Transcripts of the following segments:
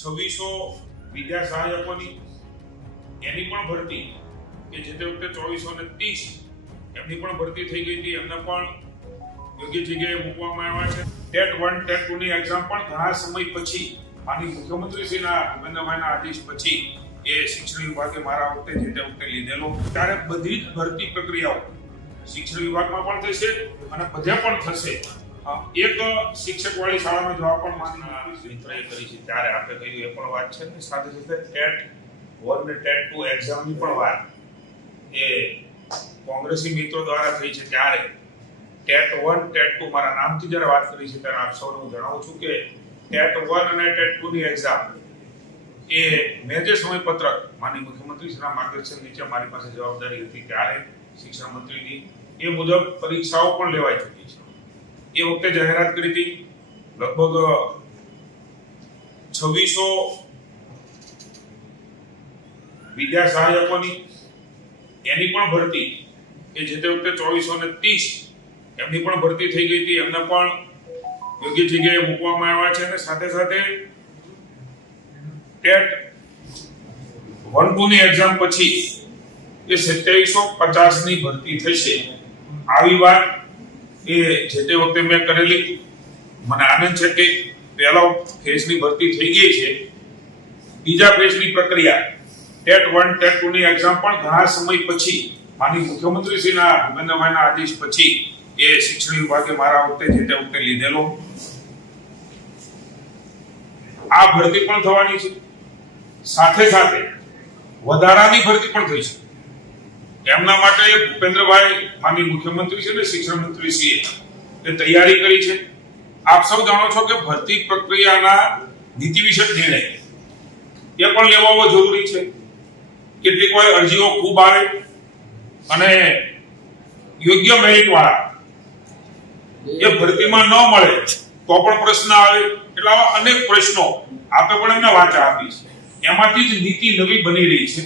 2600 વિદ્યા સહાયકોની એની પણ ભરતી કે જે તે વખતે 2430 એમની પણ ભરતી થઈ ગઈ હતી, એમને પણ યોગ્ય જગ્યાએ મૂકવામાં આવ્યા છે. ટેટ 1 ટેટ 2 ની એક્ઝામ પણ ઘણા સમય પછી માનનીય મુખ્યમંત્રીશ્રીના ભૂપેન્દ્રભાઈના આદેશ પછી એ શિક્ષણ વિભાગે મારા વખતે જે તે વખતે લીધેલો. ત્યારે બધી જ ભરતી પ્રક્રિયાઓ શિક્ષણ વિભાગમાં પણ થશે અને બધે પણ થશે. એક શિક્ષક વાળી શાળાનો જવાબ પણ માનનીય મિત્રએ કરી છે, ત્યારે આપણે કહ્યું એ પણ વાત છે ને સાથે સાથે ટેટ 1 ને ટેટ 2 એક્ઝામની પણ વાત એ કોંગ્રેસી મિત્રો દ્વારા થઈ છે. ત્યારે ટેટ 1 ટેટ 2 મારા નામથી જ્યારે વાત કરી છે ત્યારે આપ સૌને હું જણાવું છું કે ટેટ 1 અને ટેટ 2 ની એક્ઝામ એ મેં જે સમયપત્રક માનનીય મુખ્યમંત્રીશ્રીના માર્ગદર્શન નીચે મારી પાસે જવાબદારી હતી ત્યારે શિક્ષણ મંત્રીની એ મુજબ પરીક્ષાઓ પણ લેવાઈ ચૂકી છે. એ વખતે જાહેરાત કરી હતી લગભગ 2600 વિદ્યા સહાયકોની એની પણ ભરતી કે જે તે વખતે 2430 એમની પણ ભરતી થઈ ગઈ હતી, એમને પણ યોગ્ય જગ્યાએ મૂકવામાં આવ્યા છે. અને સાથે સાથે ટેટ 1 2 ની એક્ઝામ પછી એ 2750 ની ભરતી થશે. આવી વાત એ જે તે વખતે મેં કરેલી. મને આનંદ છે કે પહેલા ફેઝની ભરતી થઈ ગઈ છે. બીજા ફેઝની પ્રક્રિયા ટેટ 1 ટેટ 2 ની એક્ઝામ પણ ઘણા સમય પછી માનનીય મુખ્યમંત્રીશ્રીના ભૂપેન્દ્રભાઈના આદેશ પછી એ શિક્ષણ વિભાગે મારા વખતે જે તે વખતે લીધેલો. આ ભરતી પણ થવાની છે. સાથે સાથે વધારાની ભરતી પણ થઈ છે. એમના માટે ભૂપેન્દ્રભાઈ માનનીય મુખ્યમંત્રી છે ને શિક્ષણ મંત્રી છે એ તૈયારી કરી છે. આપ સૌ જાણો છો કે ભરતી પ્રક્રિયાના નીતિ વિષયક નિર્ણય એ પણ લેવો જરૂરી છે. કેટલીક વાર અરજીઓ ખૂબ આવે અને યોગ્ય મેરિટ વાળા એ ભરતીમાં ન મળે તો પણ પ્રશ્ન આવે. એટલે આવા અનેક પ્રશ્નો આપે પણ એમને વાચા આપી છે. એમાંથી જ નીતિ નવી બની રહી છે.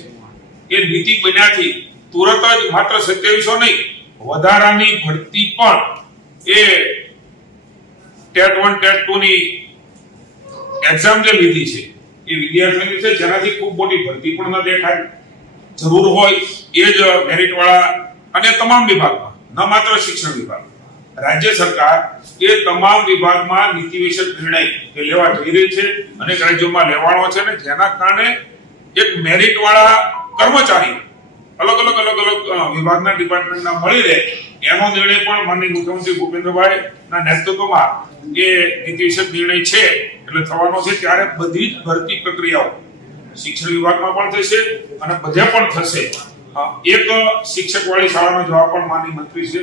એ નીતિ બન્યાથી તુરત જ માત્ર 2700 નહીં, વધારાની ભરતી પણ એ ટેટ 1 ટેટ 2 ની એક્ઝામ જે લીધી છે એ વિદ્યાર્થીઓની છે, જેનાથી ખૂબ મોટી ભરતી પણ ન દેખાય. જરૂર હોય એ જ મેરિટ વાળા અને તમામ વિભાગમાં, ન માત્ર શિક્ષણ વિભાગ, રાજ્ય સરકાર એ તમામ વિભાગમાં નીતિ વિષયક નિર્ણય એ લેવા જઈ રહી છે. અનેક રાજ્યોમાં લેવાનો છે ને જેના કારણે એક મેરિટ વાળા કર્મચારી અલગ વિભાગના ડિપાર્ટમેન્ટના મળી રહે એનો નિર્ણય પણ માનનીય મુખ્યમંત્રી ભૂપેન્દ્રભાઈ ના નેતૃત્વમાં એ નીતિ વિષયક નિર્ણય છે એટલે થવાનો છે. ત્યારે બધી જ ભરતી પ્રક્રિયાઓ શિક્ષણ વિભાગમાં પણ થશે અને બધે પણ થશે. એક શિક્ષક વાળી શાળાનો જવાબ પણ માનનીય મંત્રી છે